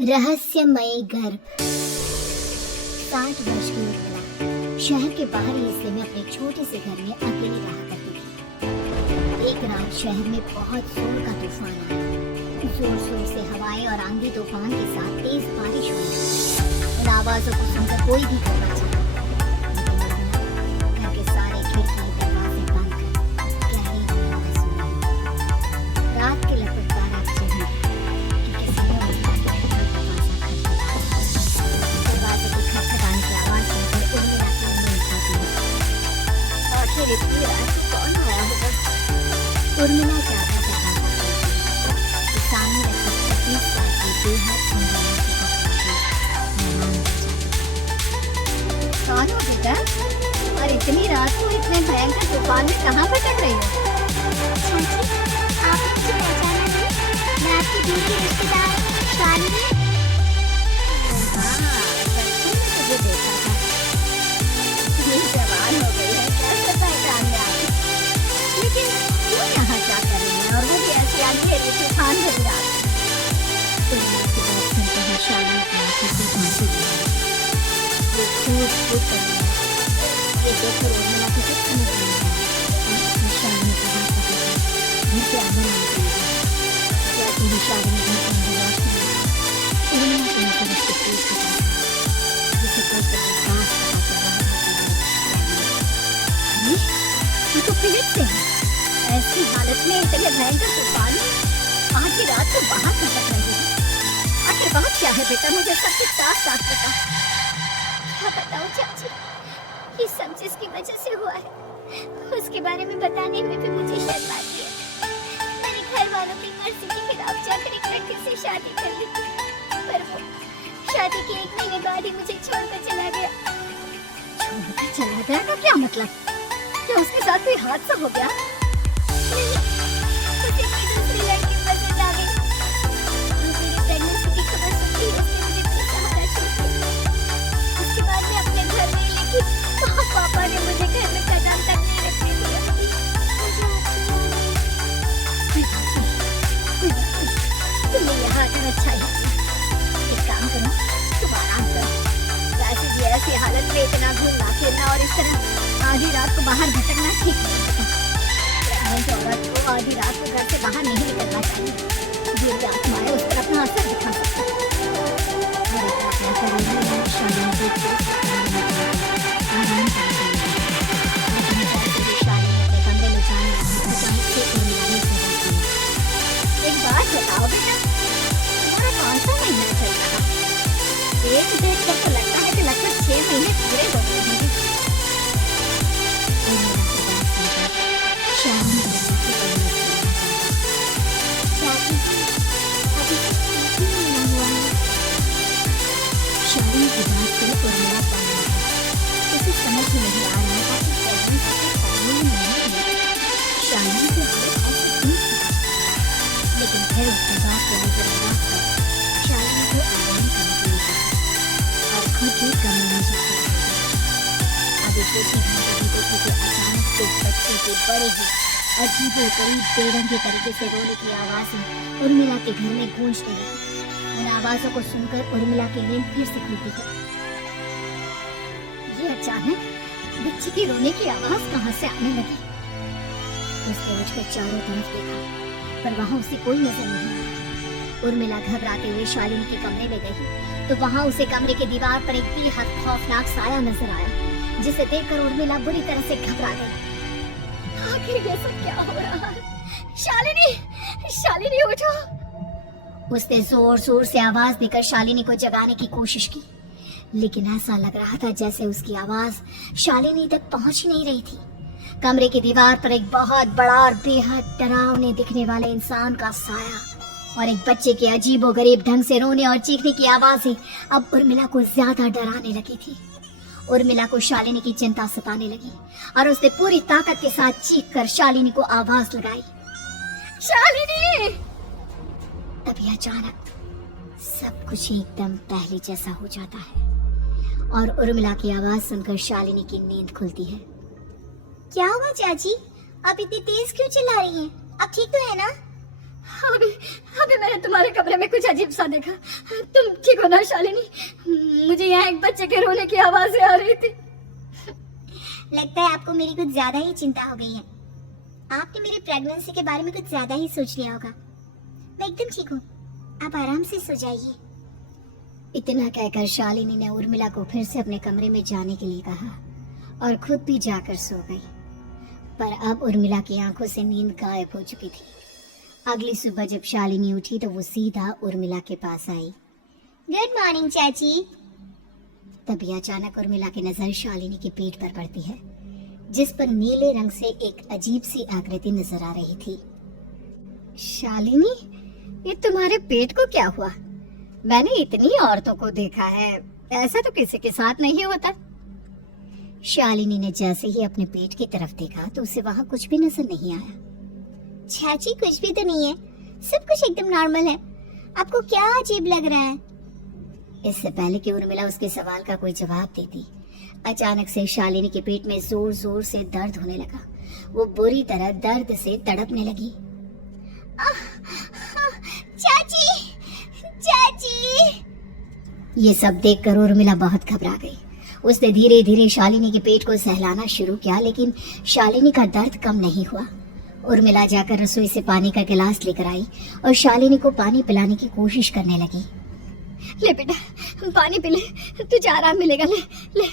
रहस्यमयी गर्भ। 60 वर्ष की उर्मिला शहर के बाहरी हिस्से में अपने छोटे से घर में अकेली रहा करती थी। एक रात शहर में बहुत जोर का तूफान आया। जोर जोर से हवाएं और आंधी तूफान के साथ तेज बारिश हुई। इन आवाजों को सुनकर कोई भी घर बचा, लेकिन घर के सारे खिड़की दरवाजे बंद कर गहरी नींद में सो गई। रात के लगभग 12 बजे हुई कि किसी ने उर्मिला के घर का दरवाजा खटखटाने की आवाज सुनकर उर्मिला की नींद टूटी। आखिर इतनी रात को कौन आया होगा? उर्मिला जाकर सामने रखा 25 साल की बेहद सुंदर कौन हो बेटा? और इतनी रात को इतने भयंकर तूफान में कहाँ भटक रही हो? चाची, आपने मुझे पहचाना नहीं? मैं आपकी दूर की रिश्तेदार शालिनी। हाँ, बचपन में तुझे देखा था। इतनी जवान हो गई है, कैसे पहचान में आ गई? लेकिन तू यहाँ क्या कर रही है? और वो भी ऐसी अंधेरी तूफान भरी रात में? उर्मिला की बात सुनकर ही शालिनी की आंखों से आंसू गिरे। वो फूट फूट कर रही है। ये देखकर उर्मिला को कुछ समझ नहीं आया और उसने शालिनी का हाथ पकड़कर घर के आंगन में ले गया। जैसे ही शालिनी घर के अंदर रोशनी आई, उर्मिला को लेकर उसके पेट के पास जिसे पेट के पास ये तो फिलिप से है। ऐसी हालत में इतने भयंकर तूफान में आज की रात को बाहर भटक रही है। आखिर बात क्या है बेटा? मुझे सब कुछ साफ साफ बता। क्या बताऊं चाची, ये सब जिसकी वजह से हुआ है उसके बारे में बताने में भी मुझे शर्म आती है। मैंने घर वालों की मर्जी के खिलाफ जाकर एक लड़के से शादी कर ली, पर वो शादी के 1 महीने बाद ही मुझे छोड़कर चला गया। छोड़कर चला गया का क्या मतलब? क्या उसके साथ कोई हादसा हो गया? नहीं, उसे कोई दूसरी लड़की पसंद आ गई। मेरी प्रेगनेंसी की खबर सुनते ही उसने मुझे बेसहारा छोड़ दिया। उसके बाद मैं अपने घर में, लेकिन पापा ने मुझे घर में कदम तक नहीं रखने दिया। तुमने यहाँ आकर अच्छा ही किया। एक काम करो, तुम आराम करो। वैसे भी ऐसी हालत में इतना घूमना फिरना और इस तरह आधी रात को बाहर भटकना ठीक नहीं होता। प्रेग्नेंट औरत को आधी रात को घर से बाहर नहीं निकलना चाहिए। बुरी आत्माएं उस पर अपना असर दिखा सकती हैं। और एक बात मैं करूँगी, शालिनी को आराम करने लेकिन जैसे ही शालिनी अपने कमरे में जाने लगी, अचानक से उर्मिला ने जवाब दिया। एक बात बताओ बेटा, तुम्हारा कौन सा महीना चल रहा? एक डेट तक तो लगता है कि लगभग 6 महीने पूरे हो गए होंगे। उर्मिला की बात सुनकर शालिनी दरवाजे पर मुड़ चाची, अभी तक 3 महीना हुआ है। शालिनी की बात से उर्मिला पढ़ रही है। उसे समझ में नहीं आ रहा था कि प्रेगनेंसी के पहले ही महीने में शालिनी को हालत ऐसी क्यों थी। लेकिन फिर उसके बाद को लेकर आवाज पर शालिनी को आराम करने के लिए कहा और खुद भी कमरे में जाकर अभी कुछ ही घंटे बीते थे कि अचानक से बच्चे के बड़े ही अजीबोगरीब बेरंगे तरीके से रोने की आवाजें उर्मिला के घर में गूंजने लगी। उन आवाजों को सुनकर उर्मिला की नींद फिर से खुलती है। ये अचानक बच्चे की रोने की आवाज कहाँ से आने लगी? उसने उठकर चारों तरफ देखा, पर वहां उसे कोई नजर नहीं आया। उर्मिला घबराते हुए शालिनी के कमरे में गई तो वहां उसे कमरे की दीवार पर एक बेहद खौफनाक साया नजर आया, जिसे देखकर उर्मिला बुरी तरह से घबरा गई। आखिर ये सब क्या हो रहा है? शालिनी, शालिनी उठो! उसने जोर जोर से आवाज देकर शालिनी को जगाने की कोशिश की, लेकिन ऐसा लग रहा था जैसे उसकी आवाज शालिनी तक पहुंच नहीं रही थी। कमरे की दीवार पर एक बहुत बड़ा और बेहद डरावने दिखने वाले इंसान का साया और एक बच्चे के अजीबोगरीब ढंग से रोने और चीखने की आवाजें अब उर्मिला को ज्यादा डराने लगी थी। उर्मिला को शालिनी की चिंता सताने लगी और उसने पूरी ताकत के साथ चीख कर शालिनी को आवाज लगाई, शालिनी! तभी अचानक सब कुछ एकदम पहले जैसा हो जाता है और उर्मिला की आवाज सुनकर शालिनी की नींद खुलती है। क्या हुआ चाची? आप इतनी तेज क्यों चिल्ला रही हैं? आप ठीक तो है ना? अभी अभी मैंने तुम्हारे कमरे में कुछ अजीब सा देखा। तुम ठीक हो ना शालिनी? मुझे यहाँ एक बच्चे के रोने की आवाजें आ रही थी। लगता है आपको मेरी कुछ ज्यादा ही चिंता हो गई है। आपने मेरी प्रेगनेंसी के बारे में कुछ ज्यादा ही सोच लिया होगा। मैं एकदम ठीक हूँ, आप आराम से सो जाइए। इतना कहकर शालिनी ने उर्मिला को फिर से अपने कमरे में जाने के लिए कहा और खुद भी जाकर सो गई। पर अब उर्मिला की आंखों से नींद गायब हो चुकी थी। अगली सुबह जब शालिनी उठी तो वो सीधा उर्मिला के पास आई। गुड मॉर्निंग चाची। तभी अचानक उर्मिला की नजर शालिनी के पेट पर पड़ती है, जिस पर नीले रंग से एक अजीब सी आकृति नजर आ रही थी। शालिनी, ये तुम्हारे पेट को क्या हुआ? मैंने इतनी औरतों को देखा है, ऐसा तो किसी के साथ नहीं होता। शालिनी ने जैसे ही अपने पेट की तरफ देखा तो उसे वहां कुछ भी नजर नहीं आया। चाची कुछ भी तो नहीं है, सब कुछ एकदम नॉर्मल है। आपको क्या अजीब लग रहा है? इससे पहले कि उर्मिला उसके सवाल का कोई जवाब देती, अचानक से शालिनी के पेट में जोर जोर से दर्द होने लगा। वो बुरी तरह दर्द से तड़पने लगी। चाची, चाची। ये सब देखकर उर्मिला बहुत घबरा गई। उसने धीरे धीरे शालिनी के पेट को सहलाना शुरू किया, लेकिन शालिनी का दर्द कम नहीं हुआ। उर्मिला जाकर रसोई से पानी का गिलास लेकर आई और शालिनी को पानी पिलाने की कोशिश करने लगी। ले बेटा, पानी पी ले, तुझे आराम मिलेगा। ले ले।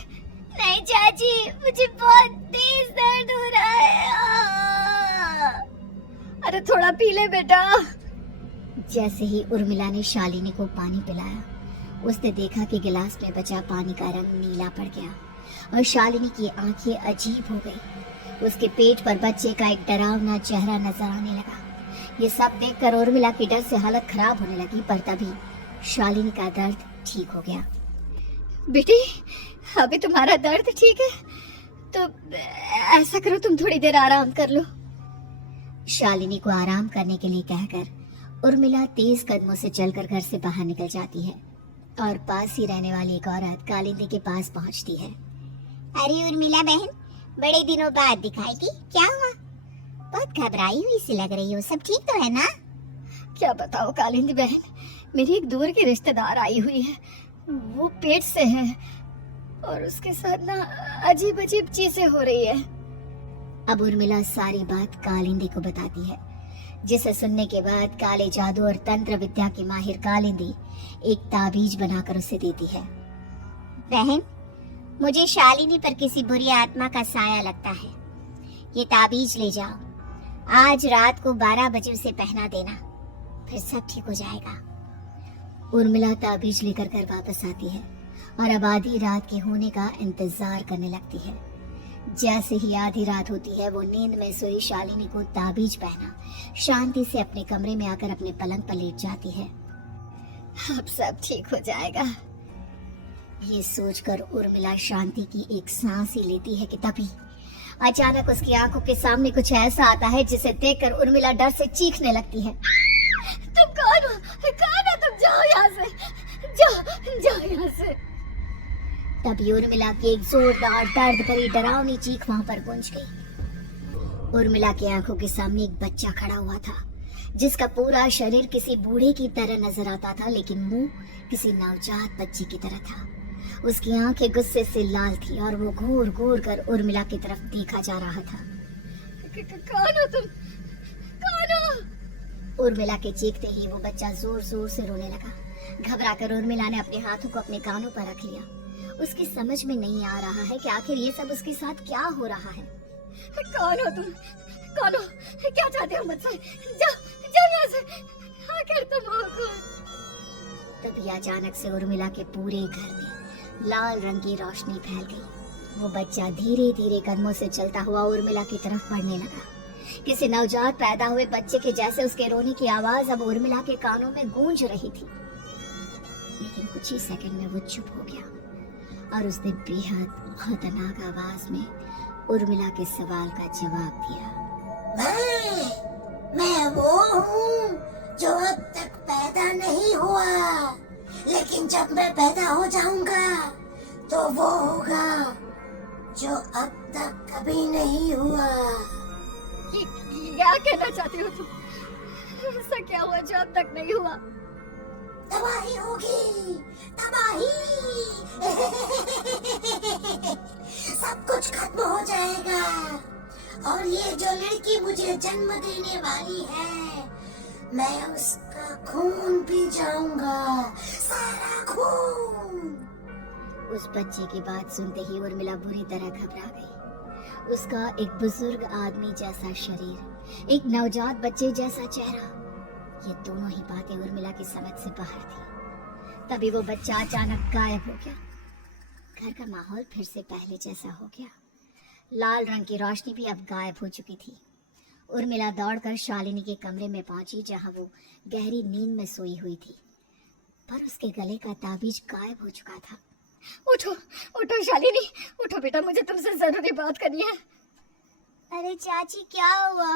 नहीं चाची, मुझे बहुत तेज दर्द हो रहा है। अरे थोड़ा पी ले बेटा। जैसे ही उर्मिला ने शालिनी को पानी पिलाया, उसने देखा कि गिलास में बचा पानी का रंग नीला पड़ गया और शालिनी की आंखें अजीब हो गई। उसके पेट पर बच्चे का एक डरावना चेहरा नजर आने लगा। ये सब देखकर उर्मिला की डर से हालत खराब होने लगी, पर तभी शालिनी का दर्द ठीक हो गया। बेटी, अभी तुम्हारा दर्द ठीक है तो ऐसा करो, तुम थोड़ी देर आराम कर लो। शालिनी को आराम करने के लिए कहकर उर्मिला तेज कदमों से चलकर घर से बाहर निकल जाती है और पास ही रहने वाली एक औरत कालिंदी के पास पहुंचती है। अरे उर्मिला बहन, बड़े दिनों बाद दिखाई दी, क्या हुआ? बहुत घबराई हुई सी लग रही हो, सब ठीक तो है ना? क्या बताओ कालिंदी बहन, मेरी एक दूर की रिश्तेदार आई हुई है। वो पेट से है और उसके साथ ना अजीब अजीब चीजें हो रही है। अब उर्मिला सारी बात कालिंदी को बताती है, जिसे सुनने के बाद काले जादू और तंत्र विद्या की माहिर कालिंदी एक ताबीज बनाकर उसे देती है। बहन, मुझे शालिनी पर किसी बुरी आत्मा का साया लगता है। ये ताबीज ले जाओ, आज रात को 12 बजे उसे पहना देना, फिर सब ठीक हो जाएगा। उर्मिला ताबीज लेकर घर वापस आती है और अब आधी रात के होने का इंतजार करने लगती है। जैसे ही आधी रात होती है, वो नींद में सोई शालिनी को ताबीज पहना शांति से अपने कमरे में आकर अपने पलंग पर लेट जाती है। अब सब ठीक हो जाएगा, ये सोचकर उर्मिला शांति की एक सांस ही लेती है कि तभी अचानक उसकी आंखों के सामने कुछ ऐसा आता है जिसे देखकर उर्मिला डर से चीखने लगती है। तुम कौन हो? कौन हो तुम? जाओ यहाँ से, जाओ जाओ यहाँ से। तभी उर्मिला की एक जोरदार दर्द भरी डरावनी चीख वहां पर गूंज गई। उर्मिला की आंखों के सामने एक बच्चा खड़ा हुआ था, जिसका पूरा शरीर किसी बूढ़े की तरह नजर आता था, लेकिन मुंह किसी नवजात बच्ची की तरह था। उसकी आंखें गुस्से से लाल थी और वो घूर घूर कर उर्मिला की तरफ देखा जा रहा था। कौन हो तुम? कौन हो? उर्मिला के चीखते ही वो बच्चा जोर जोर से रोने लगा। घबराकर उर्मिला ने अपने हाथों को अपने कानों पर रख लिया। उसकी समझ में नहीं आ रहा है कि आखिर ये सब उसके साथ क्या हो रहा है। कौन हो तुम? कौन हो? क्या चाहते हो मुझसे? जाओ जाओ यहाँ से, आखिर तुम हो कौन? तभी अचानक से उर्मिला के पूरे घर में लाल रंग की रोशनी फैल गई। वो बच्चा धीरे धीरे कदमों से चलता हुआ उर्मिला की तरफ बढ़ने लगा। किसी नवजात पैदा हुए बच्चे के जैसे उसके रोने की आवाज अब उर्मिला के कानों में गूंज रही थी। लेकिन कुछ ही सेकंड में वो चुप हो गया और उसने बेहद खतरनाक आवाज में उर्मिला के सवाल का जवाब दिया। मैं वो हूँ जो अब तक पैदा नहीं हुआ, लेकिन जब मैं पैदा हो जाऊंगा तो वो होगा जो अब तक कभी नहीं हुआ। क्या कहना चाहते हो तुम? ऐसा क्या हुआ जो अब तक नहीं हुआ? तबाही होगी, तबाही। सब कुछ खत्म हो जाएगा और ये जो लड़की मुझे जन्म देने वाली है, मैं उसका खून पी जाऊंगा, सारा खून। उस बच्चे की बात सुनते ही उर्मिला बुरी तरह घबरा गई। उसका एक बुजुर्ग आदमी जैसा शरीर, एक नवजात बच्चे जैसा चेहरा, ये दोनों ही बातें उर्मिला की समझ से बाहर थी। तभी वो बच्चा अचानक गायब हो गया। घर का माहौल फिर से पहले जैसा हो गया। लाल रंग की रोशनी भी अब गायब हो चुकी थी। उर्मिला दौड़कर शालिनी के कमरे में पहुंची, जहां वो गहरी नींद में सोई हुई थी, पर उसके गले का ताबीज गायब हो चुका था। उठो उठो शालिनी, उठो बेटा, मुझे तुमसे जरूरी बात करनी है। अरे चाची क्या हुआ?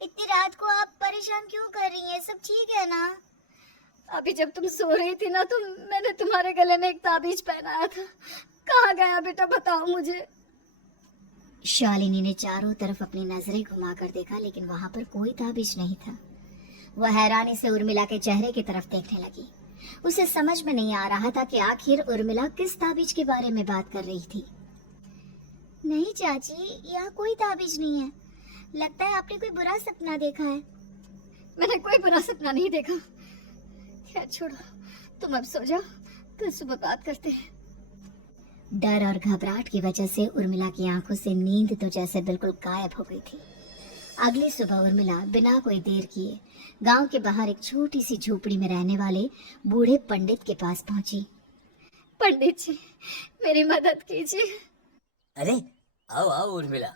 इतनी रात को आप परेशान क्यों कर रही हैं? सब ठीक है ना? अभी जब तुम सो रही थी ना, तो मैंने तुम्हारे गले में एक ताबीज पहनाया था। कहाँ गया बेटा, बताओ मुझे। शालिनी ने चारों तरफ अपनी नजरें घुमाकर देखा, लेकिन वहां पर कोई ताबीज नहीं था। वह हैरानी से उर्मिला के चेहरे की तरफ देखने लगी। उसे समझ में नहीं आ रहा था कि आखिर उर्मिला किस ताबीज के बारे में बात कर रही थी। नहीं चाची, यहाँ कोई ताबीज नहीं है। लगता है आपने कोई बुरा सपना देखा है। मैंने कोई बुरा सपना नहीं देखा। खैर छोड़ो, तुम अब सो जाओ, कल सुबह बात करते हैं। डर और घबराहट की वजह से उर्मिला की आंखों से नींद तो जैसे बिल्कुल गायब हो गई थी। अगली सुबह उर्मिला बिना कोई देर किए गांव के बाहर एक छोटी सी झोपड़ी में रहने वाले बूढ़े पंडित के पास पहुंची। पंडित जी, मेरी मदद कीजिए। अरे आओ आओ उर्मिला,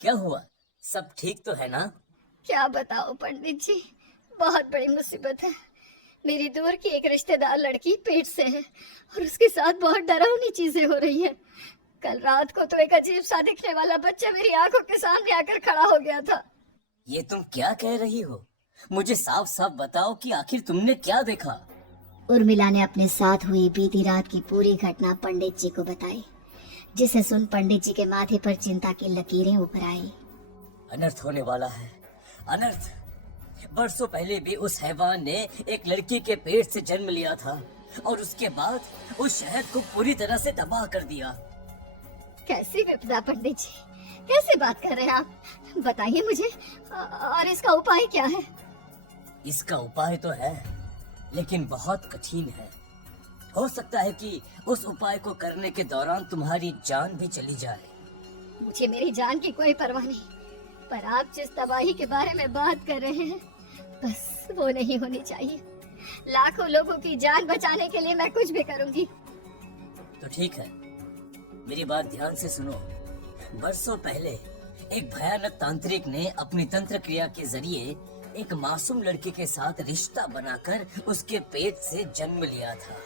क्या हुआ? सब ठीक तो है ना? क्या बताओ पंडित जी, बहुत बड़ी मुसीबत है। मेरी दूर की एक रिश्तेदार लड़की पेट से है और उसके साथ बहुत डरावनी चीजें हो रही हैं। कल रात को तो एक अजीब सा दिखने वाला बच्चा मेरी आंखों के सामने आकर खड़ा हो गया था। ये तुम क्या कह रही हो? मुझे साफ साफ बताओ कि आखिर तुमने क्या देखा? उर्मिला ने अपने साथ हुई बीती रात की पूरी घटना पंडित जी को बताई, जिसे सुन पंडित जी के माथे पर चिंता की लकीरें उभर आई। अनर्थ होने वाला है, अनर्थ। बरसों पहले भी उस हैवान ने एक लड़की के पेट से जन्म लिया था और उसके बाद उस शहर को पूरी तरह से तबाह कर दिया। कैसी विपदा पंडित जी, कैसे बात कर रहे हैं आप? बताइए मुझे, और इसका उपाय क्या है? इसका उपाय तो है, लेकिन बहुत कठिन है। हो सकता है कि उस उपाय को करने के दौरान तुम्हारी जान भी चली जाए। मुझे मेरी जान की कोई परवाह नहीं, पर आप जिस तबाही के बारे में बात कर रहे हैं, बस वो नहीं होनी चाहिए। लाखों लोगों की जान बचाने के लिए मैं कुछ भी करूंगी। तो ठीक है, मेरी बात ध्यान से सुनो। बरसों पहले एक भयानक तांत्रिक ने अपनी तंत्र क्रिया के जरिए एक मासूम लड़की के साथ रिश्ता बनाकर उसके पेट से जन्म लिया था।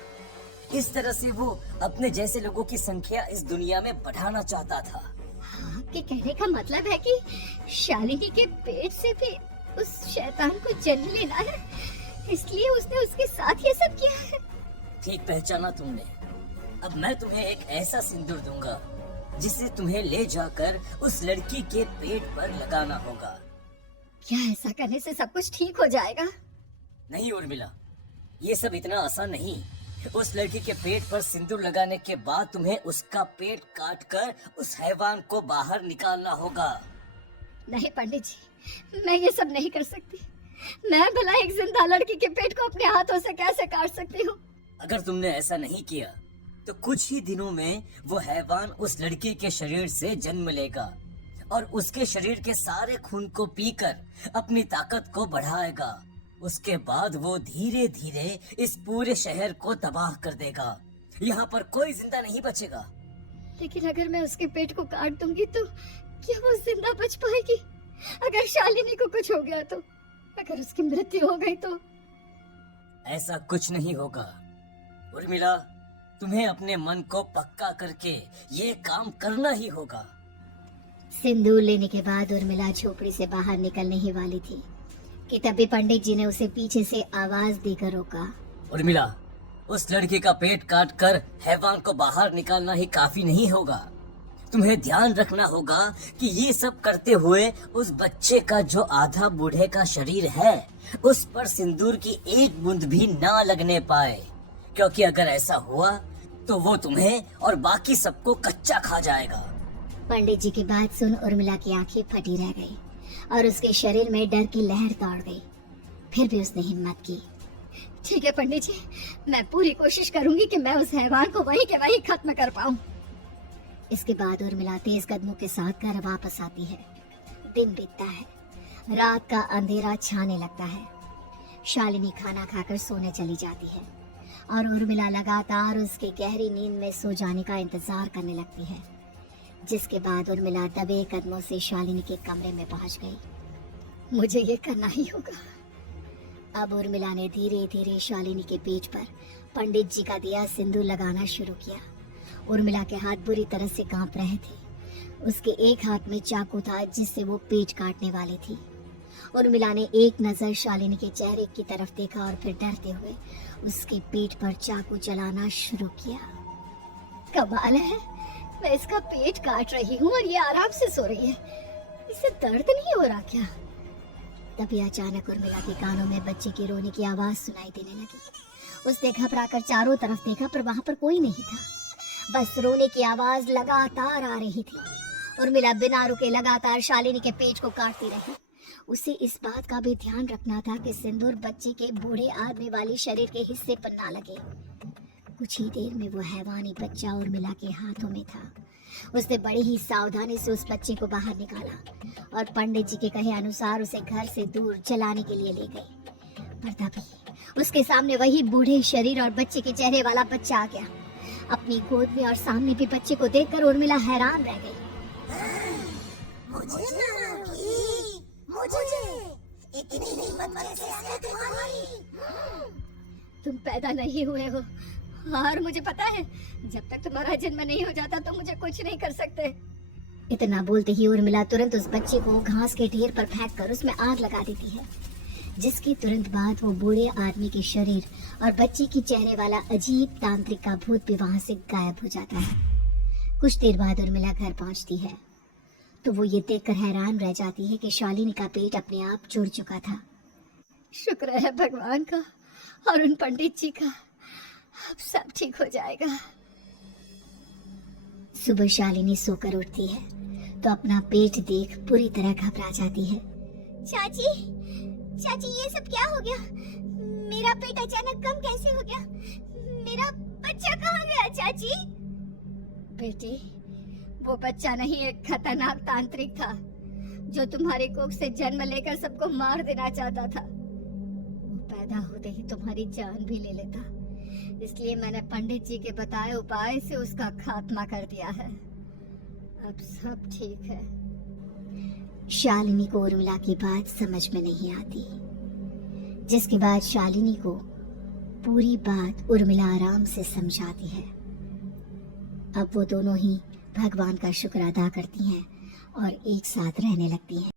इस तरह से वो अपने जैसे लोगों की संख्या इस दुनिया में बढ़ाना चाहता था। आपके कहने का मतलब है कि शालिनी के पेट से भी उस शैतान को जन्म लेना है, इसलिए उसने उसके साथ ये सब किया है। ठीक पहचाना तुमने। अब मैं तुम्हें एक ऐसा सिंदूर दूंगा जिसे तुम्हें ले जाकर उस लड़की के पेट पर लगाना होगा। क्या ऐसा करने से सब कुछ ठीक हो जाएगा? नहीं उर्मिला, ये सब इतना आसान नहीं। उस लड़की के पेट पर सिंदूर लगाने के बाद तुम्हें उसका पेट काटकर उस हैवान को बाहर निकालना होगा। नहीं पंडित जी, मैं ये सब नहीं कर सकती। मैं भला एक जिंदा लड़की के पेट को अपने हाथों से कैसे काट सकती हूँ? अगर तुमने ऐसा नहीं किया तो कुछ ही दिनों में वो हैवान उस लड़की के शरीर से जन्म लेगा और उसके शरीर के सारे खून को पीकर अपनी ताकत को बढ़ाएगा। उसके बाद वो धीरे धीरे इस पूरे शहर को तबाह कर देगा। यहाँ पर कोई जिंदा नहीं बचेगा। लेकिन अगर मैं उसके पेट को काट दूंगी तो क्या वो जिंदा बच पाएगी? अगर शालिनी को कुछ हो गया तो, अगर उसकी मृत्यु हो गई तो? ऐसा कुछ नहीं होगा उर्मिला, तुम्हें अपने मन को पक्का करके ये काम करना ही होगा। सिंदूर लेने के बाद उर्मिला झोपड़ी से बाहर निकलने ही वाली थी कि तभी पंडित जी ने उसे पीछे से आवाज देकर रोका। उर्मिला, उस लड़की का पेट काटकर हैवान को बाहर निकालना ही काफी नहीं होगा। तुम्हें ध्यान रखना होगा कि ये सब करते हुए उस बच्चे का जो आधा बूढ़े का शरीर है उस पर सिंदूर की एक बूंद भी ना लगने पाए, क्योंकि अगर ऐसा हुआ तो वो तुम्हें और बाकी सबको कच्चा खा जाएगा। पंडित जी की बात सुन उर्मिला की आंखें फटी रह गई और उसके शरीर में डर की लहर दौड़ गई। फिर भी उसने हिम्मत की। ठीक है पंडित जी, मैं पूरी कोशिश करूंगी कि मैं उस हैवान को वहीं के वहीं खत्म कर पाऊं। इसके बाद उर्मिला तेज कदमों के साथ घर वापस आती है। दिन बीतता है, रात का अंधेरा छाने लगता है। शालिनी खाना खाकर सोने चली जाती है और उर्मिला लगातार उसके गहरी नींद में सो जाने का इंतजार करने लगती है, जिसके बाद उर्मिला दबे कदमों से शालिनी के कमरे में पहुंच गई। मुझे ये करना ही होगा। अब उर्मिला ने धीरे धीरे शालिनी के पेट पर पंडित जी का दिया सिंदूर लगाना शुरू किया। उर्मिला के हाथ बुरी तरह से कांप रहे थे। उसके एक हाथ में चाकू था जिससे वो पेट काटने वाली थी। उर्मिला ने एक नजर शालिनी के चेहरे की तरफ देखा और फिर डरते हुए उसके पेट पर चाकू चलाना शुरू किया। कमाल है, मैं इसका पेट काट रही हूँ और ये आराम से सो रही है। इसे दर्द नहीं हो रहा क्या? तभी अचानक उर्मिला के कानों में बच्चे की रोने की आवाज सुनाई देने लगी। उसने घबराकर चारों तरफ देखा पर वहां पर कोई नहीं था, बस रोने की आवाज लगातार आ रही थी। उर्मिला बिना रुके लगातार शालिनी के पेट को काटती रही। उसे इस बात का भी ध्यान रखना था कि सिंदूर बच्चे के बूढ़े आदमी वाले शरीर के हिस्से पर ना लगे। कुछ ही देर में वो हैवानी बच्चा उर्मिला के हाथों में था। उसने बड़ी ही सावधानी से उस बच्चे को बाहर निकाला और पंडित जी के कहे अनुसार उसे घर से दूर जलाने के लिए ले गई। पर तभी उसके सामने वही बूढ़े शरीर और बच्चे के चेहरे वाला बच्चा आ गया। अपनी गोद में और सामने भी बच्चे को देखकर उर्मिला हैरान रह गई। मुझे ना रोकी, मुझे इतनी हिम्मत कैसे आ गई तुम्हारी? तुम पैदा नहीं हुए हो और मुझे पता है जब तक तुम्हारा जन्म नहीं हो जाता तो मुझे कुछ नहीं कर सकते। इतना बोलते ही उर्मिला तुरंत उस बच्चे को घास के ढेर पर फेंककर उसमें आग लगा देती है, जिसके तुरंत बाद वो बूढ़े आदमी के शरीर और बच्चे के चेहरे वाला अजीब तांत्रिक का भूत भी वहां से गायब हो जाता है। कुछ देर बाद उर्मिला घर पहुंचती है तो वो ये देखकर हैरान रह जाती है कि शालिनी का पेट अपने आप जुड़ चुका था। शुक्र है भगवान का और उन पंडित जी का, अब सब ठीक हो जाएगा। सुबह शालिनी सोकर उठती है तो अपना पेट देख पूरी तरह घबरा जाती है। चाची, चाची ये सब क्या हो गया? मेरा पेट अचानक कम कैसे हो गया? मेरा बच्चा कहाँ गया चाची? बेटी, वो बच्चा नहीं, एक खतरनाक तांत्रिक था जो तुम्हारे कोख से जन्म लेकर सबको मार देना चाहता था। वो पैदा होते ही तुम्हारी जान भी ले लेता, इसलिए मैंने पंडित जी के बताए उपाय से उसका खात्मा कर दिया है। अब सब ठीक है। शालिनी को उर्मिला की बात समझ में नहीं आती, जिसके बाद शालिनी को पूरी बात उर्मिला आराम से समझाती है। अब वो दोनों ही भगवान का शुक्र अदा करती हैं और एक साथ रहने लगती हैं।